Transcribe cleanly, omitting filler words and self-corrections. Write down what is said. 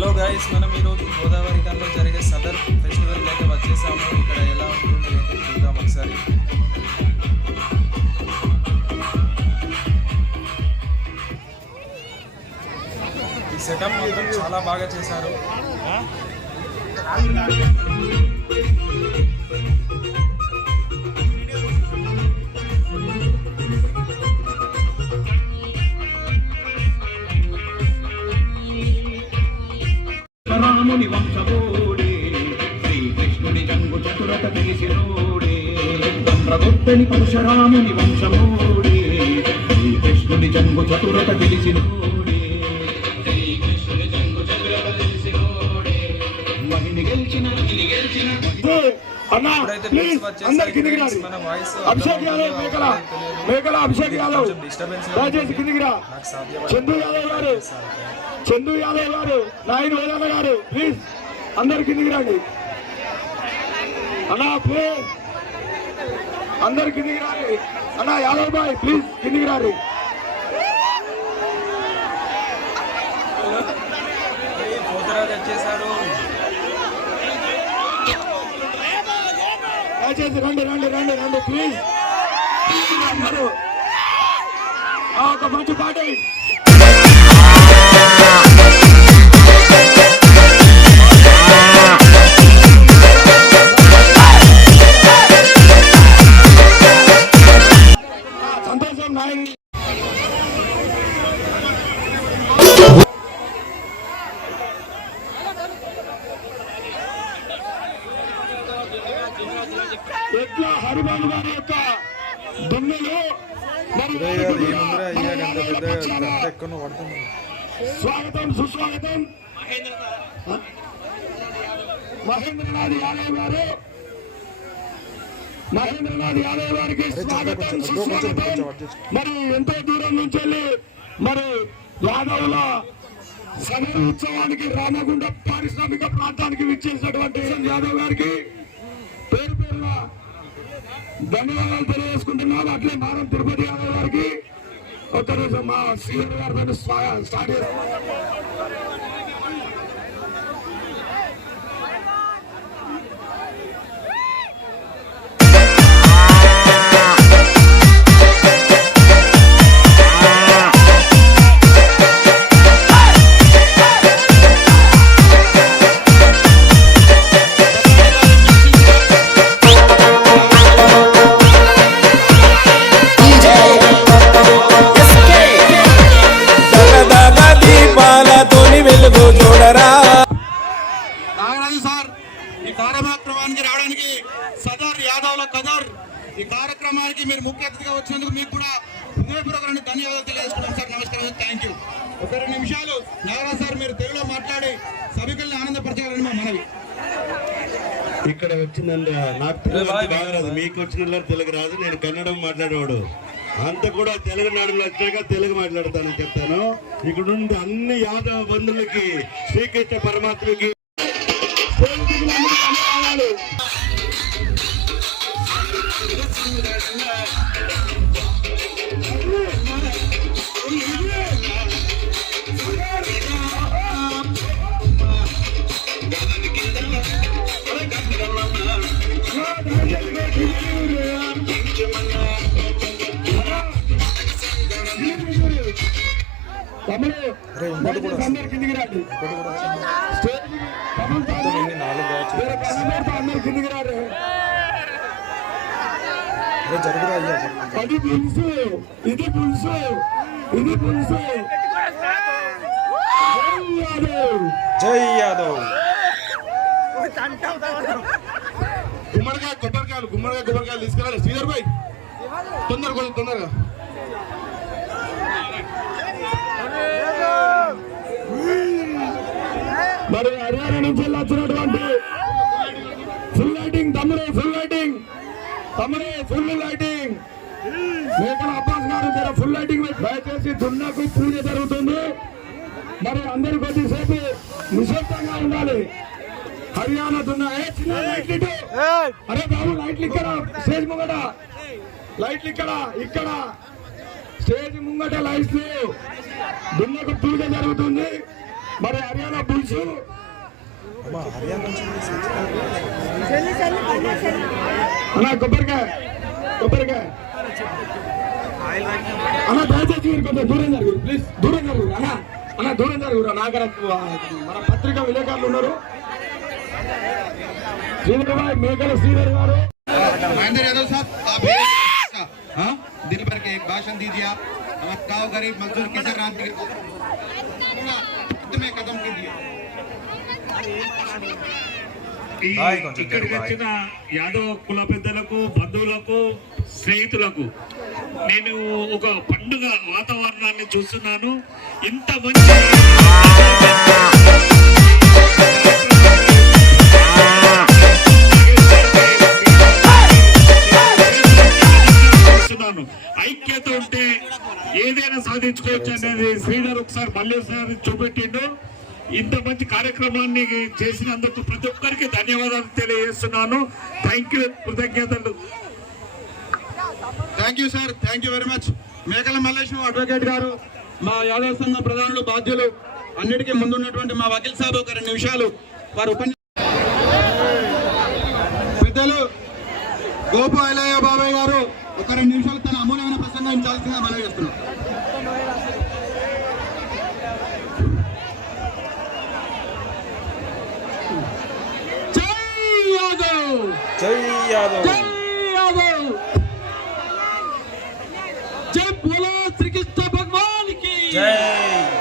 Hello guys, మనం ఈరోజు గోదావరి కల్లో జరిగే సదర్ ఫెస్టివల్కి అయితే వచ్చేసాము. ఇక్కడ ఎలా ఉంటుంది ఏంటి చూద్దాం ఒకసారి. ఈ సెటప్ మొత్తం చాలా బాగా చేశారు. రాముని వంశమోడే శ్రీకృష్ణుని జంగు చతురత తెలిసినోడే బ్రహ్మగొప్పని పరశురాముని వంశమోడే శ్రీకృష్ణుని జంగు చతురత తెలిసినోడే శ్రీకృష్ణుని జంగు చతురత తెలిసినోడే మహిని గెలిచిన అభిషేక్ యాదవ్ మేకల అభిషేక్ యాదవ్ దయచేసి కిందికి రా. చందు యాదవ్ గారు నాయన వేదన్న గారు ప్లీజ్ అందరు కిందికి రండి అన్నా, ప్లీజ్ అందరు కిందికి రాండి అన్నా. యాదవ్ బాయ్ ప్లీజ్ కిందికి రాండి. దయచేసి రండి రండి రండి రండి ప్లీజ్. అందరూ ఒక మంచి పాట సంతోషం నాయన. ఎట్లా హరిబాబు గారి యొక్క దుమ్ములు స్వాగతం సుస్వాగతం. మహేంద్రనాథ్ యాదవ్ గారు, మహేంద్రనాథ్ యాదవ్ గారికి స్వాగతం సుస్వాగతం. మరి ఎంతో దూరం నుంచి వెళ్ళి మరి యాదవుల సదర్ ఉత్సవానికి రామగుండ పారిశ్రామిక ప్రాంతానికి విచ్చేసినటువంటి యాదవ్ గారికి పేరు పేరున ధన్యవాదాలు తెలియజేసుకుంటున్నాం. అట్లే మారం తిరుపతి యాదవ్ గారికి ఒక్కరోజు మా సీఎం గారితో స్టార్ట్ చేస్తాం. కార్యక్రమానికి రావడానికి సదర్ యాదవ్ల కదర్ ఈ కార్యక్రమానికి మీరు ముఖ్య అతిథిగా వచ్చినందుకు మీకు కూడా హృదయపూర్వకమైన ధన్యవాదాలు తెలియజేసుకున్నాం సార్. నమస్కారం, థ్యాంక్ యూ. ఒక 2 నిమిషాలు నాగరాజ్ సార్ మీరు తెలుగులో మాట్లాడి సభికుల్ని ఆనందపరచాలని మా మనవి. ఇక్కడ వచ్చిందండి నాకు తెలుగు రాదు, మీకు వచ్చిన తెలుగు రాదు. నేను కన్నడం మాట్లాడేవాడు అంత కూడా తెలుగునాడులో వచ్చాక తెలుగు మాట్లాడతానని చెప్తాను. ఇక్కడ నుండి అన్ని యాదవ బంధువులకి శ్రీకృష్ణ పరమాత్మకి అందరు కిందికి రండి. అందరు కిందికి రాడు. అది పులుసు, ఇది పులుసు, ఇది పులుసు. జై యాదవ్. గుమ్మడికాయలు తీసుకెళ్ళాలి. శ్రీధర్ భాయ్ తొందరగా మరి హర్యానా నుంచి వచ్చినటువంటి ఫుల్ లైటింగ్ తమ్ముడే, ఫుల్ లైటింగ్ తమ్ముడే, ఫుల్ లైటింగ్. మేకల అబ్బాస్ గారు ఫుల్ లైటింగ్ దయచేసి దున్నకు పూజ జరుగుతుంది. మరి అందరూ కొద్దిసేపు నిశ్శబ్దంగా ఉండాలి. హర్యానా దున్న అరే బాబు లైట్లు ఇక్కడ స్టేజ్ ముంగట, లైట్లు ఇక్కడ స్టేజ్ ముంగట లైట్స్. దున్నకు పూజ జరుగుతుంది. మరి హర్యానా బుల్స్ అన్నా కొబ్బరికాయ అన్నా దయచేసి మీరు కొంచెం దూరం జరుగురు ప్లీజ్, దూరం జరుగురు అన్నా దూరం జరుగురు. నాగర మన పత్రికా విలేకరులు ఉన్నారు, శ్రీధర్ భాయ్, మేకల శ్రీధర్ గారు. महेंद्र यादव साहब, आप हाँ दिल भर के एक भाषण दीजिए। आप हमारे गाँव गरीब मजदूर किसान क्रांति में कदम कीजिए। ఇక్కడికి వచ్చిన యాదవ్ కుల పెద్దలకు, బంధువులకు, స్నేహితులకు నేను ఒక పండుగ వాతావరణాన్ని చూస్తున్నాను. ఇంత మంచి ఐక్యత ఉంటే ఏదైనా సాధించుకోవచ్చు అనేది శ్రీధర్ ఒకసారి మళ్ళీ చూపెట్టిండు. ఇంత మంచి కార్యక్రమాన్ని చేసినందుకు ప్రతి ఒక్కరికి ధన్యవాదాలు తెలియజేస్తున్నాను. థ్యాంక్ యూ, కృతజ్ఞతలు. Thank you sir, thank you very much. మేకల మల్లేశం అడ్వకేట్ గారు, మా యాదవ సంఘ ప్రధానులు, బాధ్యులు, అన్నిటికీ ముందున్నటువంటి మా వకీల్ సాబ్ ఒక 2 నిమిషాలు వారు పెద్దలు గోపు ఐలయ్య బాబాయ్ గారు ఒక 2 నిమిషాలు తన అమూల్యమైన ప్రసంగం ఇచ్చాల్సిందిగా మనవి చేస్తున్నాం. జై యాదవ్, जय बोलो श्री कृष्ण भगवान की జై